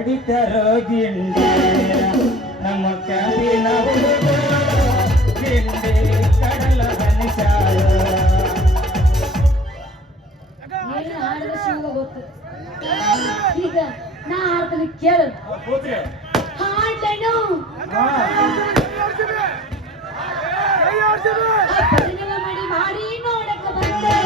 ಹೊಡಿತಾರೋ ಗಿಂಡಿ ನಮ್ಮ ಕ್ಯಾಂಪಿನ ಹುಡುಗ ಗಿಂಡಿ ಕಡಲ ಮನುಷ್ಯಾರ ಹಾಡಿದ ಶಿವ ಗೊತ್ತು. ಈಗ ನಾ ಹಾಡ್ತೀನಿ ಕೇಳು. ಹಾಡ್ಲೇನು ಭಜನೆ ಮಾಡಿ ಮಾಡಿ ನೋಡಕ್ಕ ಬಂದೆ.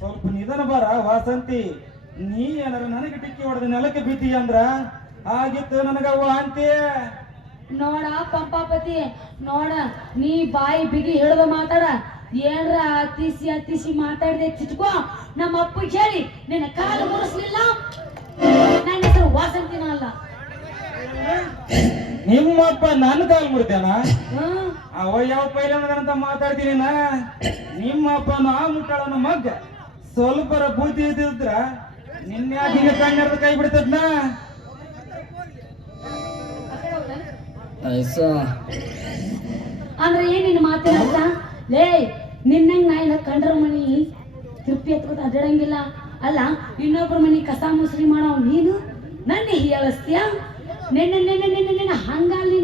ಸ್ವಲ್ಪ ನಿಧನ ಬರ ವಾಸಂತಿ. ನೀ ಏನಾರ ನನಗೆ ಟಿಕ್ಕಿ ಹೊಡೆದ ನೆಲಕ್ಕೆ ಬಿದ್ದಿ ಅಂದ್ರ ಆಗಿತ್ತು ನನಗ ವಾಂತಿ. ನೋಡ ಪಂಪಾಪತಿ, ನೋಡ ನೀ ಬಾಯಿ ಬಿಗಿ ಹಿಡಿದು ಮಾತಾಡ. ಏನ್ರ ಅತಿಸಿ ಮಾತಾಡಿದೆ ಚಿಟ್ಕೋ. ನಮ್ಮ ಅಪ್ಪ ಹೇಳಿ ನಿನ್ನ ಕಾಲು ಮುರಿಸ್ಲಿಲ್ಲ. ನನ್ನ ಹೆಸರು ವಾಸಂತಿನ ಅಲ್ಲ. ನಿಮ್ಮಪ್ಪ ನನ್ನ ಕಾಲು ಮುರಿತೇನ? ಅವ ಯಾವ ಪೈಲಂತ ಮಾತಾಡ್ತೀನಿ ನಾ. ನಿಮ್ಮಪ್ಪ ನಾ ಮುಟ್ಟಾಳನ ಮಗ್ಗ ಸ್ವಲ್ಪರ ಬುದ್ಧಿ ಇದ್ದಿದ್ರ ನಿನ್ನೆ ಕಣ್ಣರ್ದ ಕೈ ಬಿಡ್ತದ್ನ. ಅಂದ್ರೆ ಏನಿನ್ ಮಾತಿನ ಅರ್ಥ? ಲೇ, ನಿನ್ನಂಗ್ ನಾ ಇಲ್ಲ ಕಂಡ್ರ ಮನಿ ತಿರುಪಿ ಎತ್ಕೊತ ಅಡ್ಡಾಡಂಗಿಲ್ಲ. ಅಲ್ಲ, ಇನ್ನೊಬ್ರ ಮನಿ ಕಸ ಮುಸ್ರಿ ಮಾಡೋ ನೀನು ನನ್ನ ಹೇಳಿಸ್ತೀಯ? ನಿನ್ನ ನಿನ್ನ ನಿನ್ನ ನಿನ್ನ ಹಂಗಲ್ಲಿ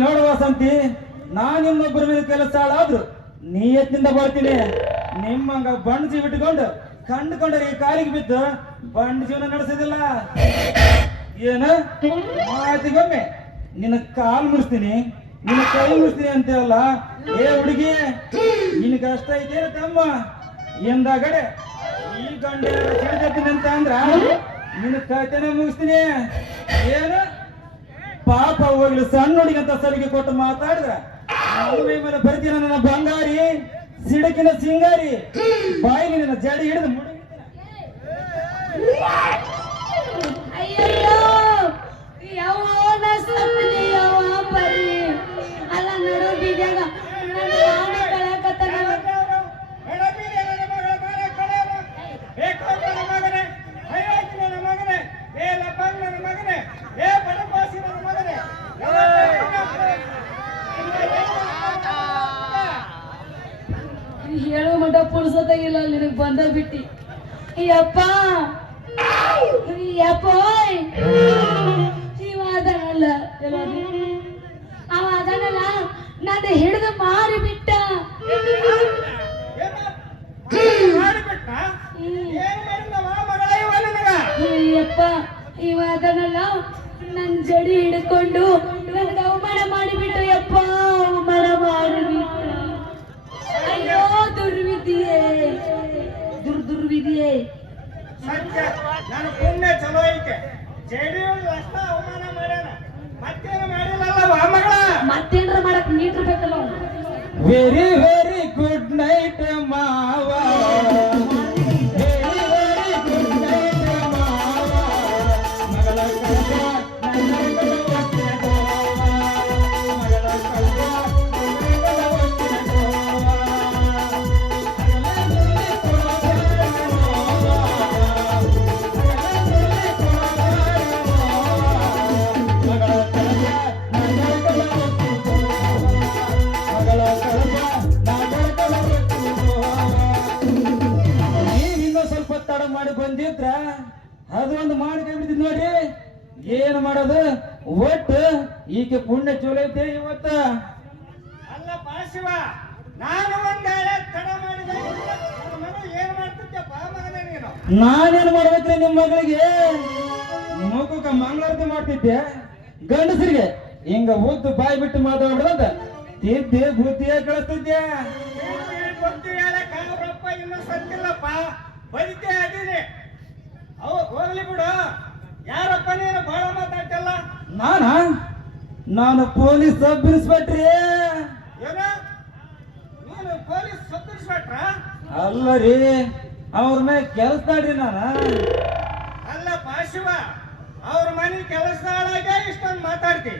ನೋಡು ವಾಸಂತಿ, ನಾನ್ ಇನ್ನೊಬ್ಬರ ಮೇಲೆ ಕೆಲಸ ಆದ್ರು ನೀಯತ್ತಿಂದ ಬರ್ತೀನಿ. ನಿಮ್ಮಂಗ ಬಂಡ್ಜಿ ಬಿಟ್ಕೊಂಡು ಕಂಡುಕೊಂಡ್ರೆ ಈ ಕಾಲಿಗೆ ಬಿದ್ದು ಬಂಡ್ ಜೀವನ ನಡೆಸೋದಿಲ್ಲ. ಏನ ಮಾತಿಗೊಮ್ಮೆ ನಿನ್ನ ಕಾಲ್ ಮುರಿಸ್ತೀನಿ, ನಿನ್ನ ಕೈ ಮುರಿಸ್ತೀನಿ ಅಂತೇವಲ್ಲ. ಏ ಹುಡುಗಿ, ನಿನ್ ಕಷ್ಟ ಐತೇನ ತಮ್ಮ? ಎಂದಾಗಡೆ ಈ ಗಂಡ ಸಿಡಿದತ್ತೀನಿ ಅಂತ ಅಂದ್ರ ನಿನ್ನ ಕೈತೇನೆ ಮುಗಿಸ್ತೀನಿ. ಏನು ಪಾಪ ಹೋಗ್ಲಿ, ಸಣ್ಣ ಹುಡುಗಂತ ಸಲಿಗೆ ಕೊಟ್ಟು ಮಾತಾಡಿದ್ರ ಮೈ ಮೇಲೆ ಬರ್ತೀನ ನನ್ನ ಬಂಗಾರಿ, ಸಿಡಕಿನ ಸಿಂಗಾರಿ, ಬಾಯಿಗೆ ನಿನ್ನ ಜಡಿ ಹಿಡಿದು ಮುಡಿ. ಅಯ್ಯಯ್ಯೋ, ಯಾವ ಸತ್ನಿ ಯಾವ ಬರ್ರಿ ಅಲ್ಲ ನಡು ಬೀದ್ಯಾಗ ನನ್ನ ಯಾವನ ಕಳಕತ್ತನ. ಹೇಳು ಮಠ ಪುಡ್ಸೋದಾಗಿಲ್ಲ ನಿನಗೆ ಬಂದ ಬಿಟ್ಟಿ. ಯಪ್ಪ ಯಪ್ಪ ಇವ ಅದನಲ್ಲ, ಅವ ಅದನಲ್ಲ, ನನ್ನ ಹಿಡಿದು ಮಾರಿ ಬಿಟ್ಟ. ಯಪ್ಪ ಇವ ಅದನಲ್ಲ, ನನ್ ಜಡಿ ಹಿಡ್ಕೊಂಡು ನನಗೆ ಅವಮಾನ ಮಾಡಿಬಿಟ್ಟು. ಯಪ್ಪ ಅವಮಾನ ಮಾಡಿಬಿಟ್ಟು. ಅಯ್ಯೋ ದುರ್ವಿಧಿಯೇ, ದುರ್ವಿಧಿಯೇ. ನನ್ನ ಪುಣ್ಯ ಚಲೋ ಐತೆ. ಜೆಡಿಯು ಅಷ್ಟ ಅವಮಾನ ಮಾಡ್ಯಾನ, ಮತ್ತೇನು ಮಾಡಿಲ್ಲಲ್ಲ ಮಗಳ. ಮತ್ತೇನ್ರ ಮಾಡಕ್ ನೀಟಿರ್ಬೇಕಲ್ಲ. ವೆರಿ ವೆರಿ ಗುಡ್ ನೈಟ್ ಮಾವ, ವೆರಿ ವೆರಿ ಗುಡ್ ನೈಟ್ ಮಾವ. ಮಗಳ ಕಷ್ಟ ನನ್ನ ಮಾಡಿ ಬಂದಿದ್ರ ಅದು ಒಂದು ಮಾಡಿ ಕೈ ಬಿಡ್ತಿದ್ ನೋಡಿ. ಏನ್ ಮಾಡೋದು, ಒಟ್ಟು ಈಕೆ ಪುಣ್ಯ ಚಲೋ ಐತೆ ಇವತ್ತ. ಅಲ್ಲಪ್ಪ ಶಿವ, ನಾನು ಒಂದೇಳೆ ತಡ ಮಾಡಿದೆ, ಏನ್ ಮಾಡ್ತಿದ್ದಪ್ಪ ಮಗನೇ ನೀನು? ನಾನೇನ್ ಮಾಡ್ಬೇಕ್ರಿ ನಿಮ್ ಮಗಳಿಗೆ? ಮುಖಕ್ಕ ಮಂಗಳಾರತಿ ಮಾಡ್ತಿದ್ದೆ, ಗಂಡಸರಿಗೆ ಹಿಂಗ ಉದ್ದು ಬಾಯಿ ಬಿಟ್ಟು ಮಾತಾಡ್ರದ ತಿದ್ದಿ ಬುದ್ಧಿಯ ಕಳಿಸ್ತಿದ್ದೆ. ಗೊತ್ತು ಹೇಳಕ್ ಅವ್ರಪ್ಪ ಇನ್ನೂ ಸತ್ತಿಲ್ಲಪ್ಪ, ಬದುಕೇ ಅದೀನಿ. ಹೋಗ್ಲಿ ಬಿಡು. ಯಾರಪ್ಪ ನೀನು ಬಹಳ ಮಾತಾಡ್ತಲ್ಲ? ನಾನು ಪೊಲೀಸ್ ಸಬ್ ಇನ್ಸ್ಪೆಕ್ಟ್ರಿ. ಏನ ನೀನು ಪೊಲೀಸ್ ಸಬ್ ಇನ್ಸ್ಪೆಕ್ಟ್ರ? ಅಲ್ಲ ರೀ, ಅವ್ರ ಮೇಲೆ ಕೆಲಸ ಮಾಡ್ರಿ ನಾನು. ಅಲ್ಲಪ್ಪ ಶಿವ, ಅವ್ರ ಮನೆ ಕೆಲಸದೊಳಗೆ ಇಷ್ಟೊಂದು ಮಾತಾಡ್ತಿ.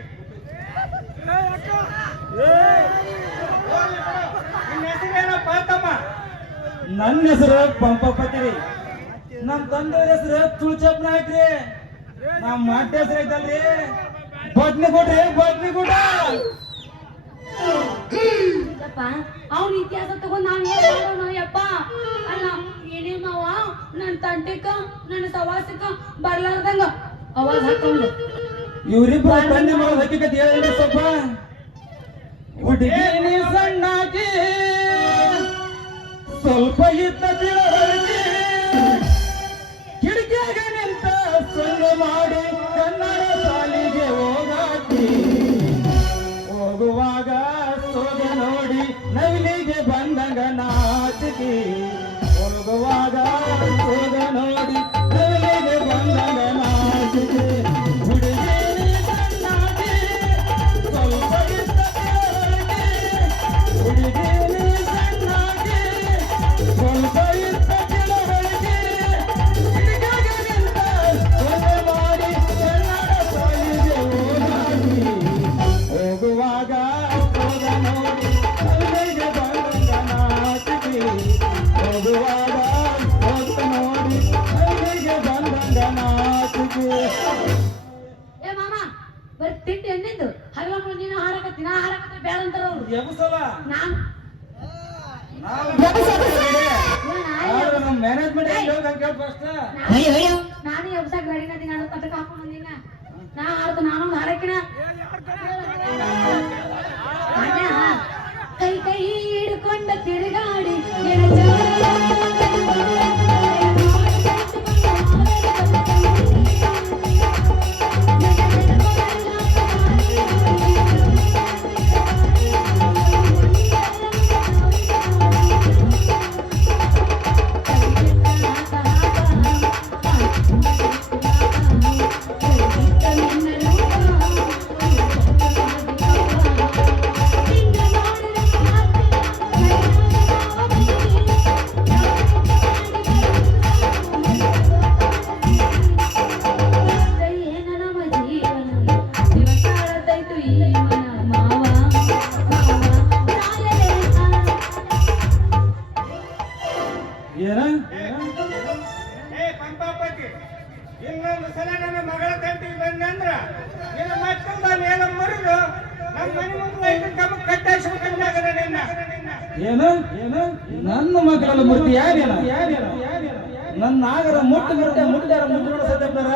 ಹೋಗ್ಲಿ ಬಿಡು. ನಿನ್ನ ಹೆಸರೇನಪ್ಪ ತಮ್ಮ? ನನ್ನ ಹೆಸರು ಪಂಪಪತಿರಿ. ನಮ್ ತಂದೆ ಹೆಸರು ತುಳಚಪ್ಪ ನಾಯಕ್ರಿ. ನಮ್ ಮಾಟ ಹೆಸರು ಐತಲ್ರಿ ಬದ್ನಿಗುಡ. ಯಪ್ಪ ಅವ್ನ ಇತಿಹಾಸ ತಗೊಂಡ್ ನಾವ್ ಏನ್ ಮಾಡೋಣ ಯಪ್ಪ? ಅಲ್ಲ ಏನೇ ಮಾವ ನನ್ ತಂಟೆಕ ನನ್ನ ಸವಾಸಕ್ಕ ಬರ್ಲಾರ್ದಂಗ ಅವಾಗ ಹಾಕೊಂಡು ಇವ್ರಿಬ್ರು ತಂದೆ ಮಾಡೋದು ಹಕ್ಕಿಕತೆ ಹೇಳಿ ಸ್ವಲ್ಪ. ಹುಡುಗಿ ಸಣ್ಣಾಗಿ ಸ್ವಲ್ಪ ಇದ್ದ ತಿಳವಳಿಕೆ, ಕಿಟಕಿಯಾಗ ನಿಂತ ಸೊಳ್ಳೆ ಮಾಡಿ ಕನ್ನಡ ಶಾಲಿಗೆ ಹೋಗಾಕಿ. ಹೋಗುವಾಗ ಸೋಗ ನೋಡಿ ನವಿಲಿಗೆ ಬಂದಂಗ ನಾಚಿಕೆ. ಹೋಗುವಾಗ ಸೋಗ ನೋಡಿ ನವಿಲಿಗೆ ಬಂದಂಗ ನಾಚಿಕೆ. ಹುಡುಗಿ ಸಣ್ಣಾಗಿ ಸ್ವಲ್ಪ ಇದ್ದ ತಿಳವಳಿಕೆ, ಹುಡುಗಿ ಸಣ್ಣಾಗಿ ಸ್ವಲ್ಪ ಇದ್ದ ತಿಳವಳಿಕೆ, ಕಿಟಕಿಯಾಗ ನಿಂತ ಸೊಳ್ಳೆ ಮಾಡಿ ಕನ್ನಡ ಶಾಲಿಗೆ ಹೋಗಾಕಿ. ಹೋಗುವಾಗ ಸೋಗ ನೋಡಿ ನವಿಲಿಗೆ ಬಂದಂಗ ನಾಚಿಕೆ. ಹೋಗುವಾಗ ಸೋಗ ನೋಡಿ ನವಿಲಿಗೆ ಬಂದಂಗ ನಾಚಿಕೆ. ಏ ಮಾಮ ಬರೀ ತಿಂಡಿ ಎಣ್ಣಿಂದು ಹಗಲ ನೀನು ಹಾಡಕತ್ತಿ, ನಾ ಹಾಡಕತ್ತಿ ಬೇಡ ಅಂತಾರ ಅವ್ರು. ಎಬ್ಸಲ್ಲ. ನಾನ್ ನಮ್ಮ ಮ್ಯಾನೇಜ್ಮೆಂಟ್ ಫಸ್ಟ್. ನಾನು ಎಬ್ಸಕ್ ರೆಡಿ ನದಿ ನಾನು ಪಟಕ ಹಾಕೊಂಡು ಬಂದಿನ. ನಾ ಹಾಡ್ತು ನಾನು ಹಾಡಕಿನ ಕೈ ಕೈ ಹಿಡ್ಕೊಂಡ ತಿರುಗಾಡಿ ಏನ ಏ ಪಂಪಾಪತಿ, ಇನ್ನೊಂದು ಸಲ ನನ್ನ ಮಗಳ ತಂಟಿಗೆ ಬಂದಂದ್ರ ನಿನ್ನ ಮಕ್ಕಳ ನೇರ ಮುರಿದು ನಮ್ಮ ಮನೆ ಮುಂದೆ ತಮ್ಮ ಕಟ್ಟಾಯಿಸ್ಬೇಕಂದಾಗ ನಿನ್ನ. ಏನು ನನ್ನ ಮಕ್ಕಳಲ್ಲ ಮೂರ್ತಿ ಯಾರೇನ? ನನ್ನ ನಾಗರ ಮುಟ್ಟಾರ ಮುಟ್ಟು ಸತ್ಯಪ್ಪರ.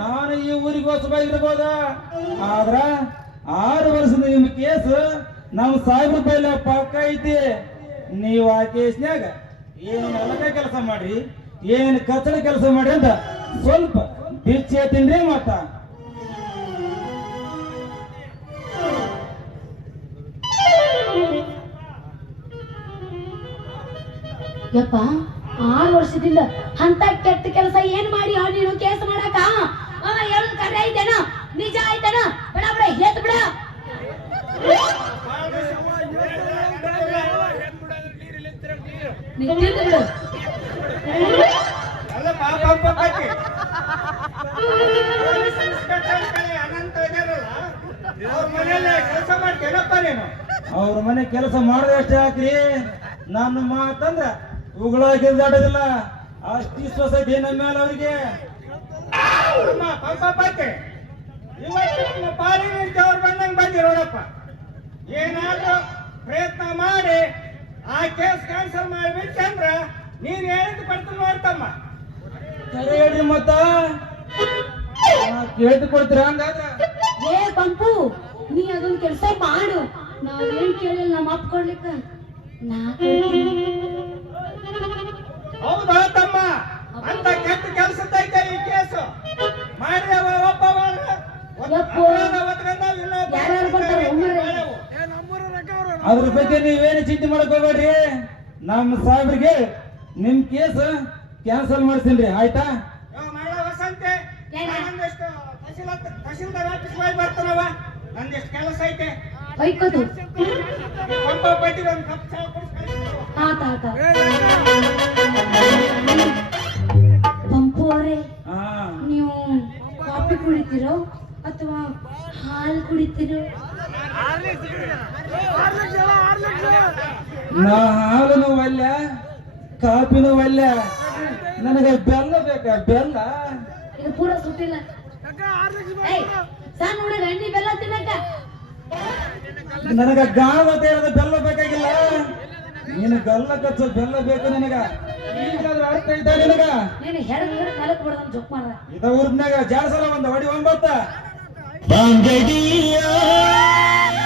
ನಾನು ಈ ಊರಿಗೆ ಹೊಸಬಾಗಿರ್ಬೋದ, ಆದ್ರ 6 ವರ್ಷದ ನಿಮ್ಮ ಕೇಸ್ ನಮ್ಮ ಸಾಹೇಬ್ರ ಬೈಲ ಪಕ್ಕ ಐತಿ. ನೀವು ಆ ಕೇಸ್ನ್ಯಾಗ ಏನೇನು ಹೊಲಕ ಕೆಲಸ ಮಾಡ್ರಿ, ಏನೇನು ಕಚಡ ಕೆಲಸ ಮಾಡ್ರಿ ಅಂತ ಸ್ವಲ್ಪ ಬಿಚ್ಚಿ ಹೇಳ್ತೀನಿ ಮತ್ತ. ಯಪ್ಪ 6 ವರ್ಷದಿಂದ ಅಂತ ಕೆಟ್ಟ ಕೆಲಸ ಏನ್ ಮಾಡಿ ನೀನು ಕೇಸ್ ಮಾಡಾಕ? ಅವ ಹೇಳೋದು ಕರೆ ಐತೇನ? ನಿಜ ಐತೇನ? ಬಡ ಬಡ ಎತ್ ಬಿಡ. ಅಲ್ಲ ಪಂಪಾಪತಿ, ಅನಂತ ಇದಾರಲ್ಲ ಅವ್ರ ಮನೆಯಲ್ಲೇ ಕೆಲಸ ಮಾಡ್ತೇನಪ್ಪ ನೀನು? ಅವ್ರ ಮನೆ ಕೆಲಸ ಮಾಡೋದಷ್ಟೇ ಹಾಕ್ರಿ. ನನ್ನ ಮಾತಂದ್ರ ಉಗುಳಾಕಿದಾಡೋದಿಲ್ಲ, ಅಷ್ಟು ವಿಶ್ವಾಸ ಐತಿ ನಮ್ಮ ಮೇಲೆ ಅವ್ರಿಗೆ. ಅಮ್ಮ ಪಂಪಾಪತಿ, ಇವತ್ತು ನಿಮ್ಮ ಪಾಲಿ ಅವ್ರು ಬಂದಂಗೆ ಬಂದಿರೋಣಪ್ಪ. ಏನಾದ್ರೂ ಪ್ರಯತ್ನ ಮಾಡಿ ಆ ಕೇಸ್ ಕ್ಯಾನ್ಸಲ್ ಮಾಡಿಬಿಟ್ಟಂದ್ರ ನೀನ್ ಹೇಳಿದ್ದು ಕೊಡ್ತೀನಿ ನೋಡ್ತಮ್ಮ. ಕರೆ ಹೇಳ್ರಿ ಮತ್ತ ಕೇಳ್ತಿ ಕೊಡ್ತೀರ ಹಂಗಾದ್ರ ಏ ಪಂಪು ನೀ ಅದೊಂದ್ ಕೆಲ್ಸ ಮಾಡು ನಾವೇನ್ ಕೇಳಿಲ್ಲ ನಮ್ಮ ಅಪ್ಪ ಕೊಡ್ಲಿಕ್ಕ ನಾ ಕೊಡ್ತೀನಿ. ಹೌದಾ ತಮ್ಮ ಅಂತ ಕೆಟ್ಟ ಕೆಲಸದೈತೆ ಈ ಕೇಸು ಮಾಡಿದವ ಒಬ್ಬ ಯಾರ್ಯಾರು ಬರ್ತಾರೆ ಒಮ್ಮರೆ? ಅದ್ರ ಬಗ್ಗೆ ನೀವೇನು ಚಿಂತೆ ಮಾಡಕ್ ಹೋಗ್ಬೇಡ್ರಿ. ನಮ್ಮ ಸಾಹೇಬ್ರಿಗೆ ನಿಮ್ ಕೇಸ್ ಕ್ಯಾನ್ಸಲ್ ಮಾಡ್ತೀನಿ ಆಯ್ತಾ? ಮಗಳ ವಸಂತೆ ನಂದೆಷ್ಟು ತಹಸೀಲ್ದಾರ್ ಆಫೀಸ್ ಹೋಗಿ ಬರ್ತಾನವ ನಂದೆಷ್ಟು ಕೆಲಸ ಐತೆ ಬೈಕೋದು ಪಂಪ ಪಟ್ಟಿಗೆ ಒಂದು ಕಪ್ ಚಾ ಕುಡಿಸ್ಕೊಂಡು ಆತ ಪಂಪು ಅವರೇ ಹಾ ನೀವು ಕಾಫಿ ಕುಡಿತೀರೋ ಅಥವಾ ಹಾಲು ಕುಡಿತೀರೋ? ನಾ ಹಾಲುನು ಒಲ್ಯ ಕಾಪಿನೂ ಒಲ್ಯ ನನಗೆ ಬೆಲ್ಲ ಬೇಕಾ ಬೆಲ್ಲ ಇದು ಪೂರ ಸುಟ್ಟಿಲ್ಲ. ಏಯ್ ಸಣ್ಣ ಹುಡುಗ ಎಣ್ಣೆ ಬೆಲ್ಲ ತಿನ್ನಕ ನನಗ ಗಾಳ ತೇರದ ಬೆಲ್ಲ ಬೇಕಾಗಿಲ್ಲ, ನೀನು ಗಲ್ಲ ಕಚ್ಚೋ ಬೆಲ್ಲ ಬೇಕು ನಿನಗ. ಈಗಾದ್ರೂ ಅರ್ಥ ಐತಾ ನಿನಗ? ನೀನು ಹೆಡ್ ಕಲಕ್ ಬಿಡ್ದ ಜೋಕ್ ಮಾಡ ಇದ ಊರ್ನಾಗ ಜಾಡ್ಸಲ ಒಂದ ಹೊಡಿ ಒಂಬತ್ತ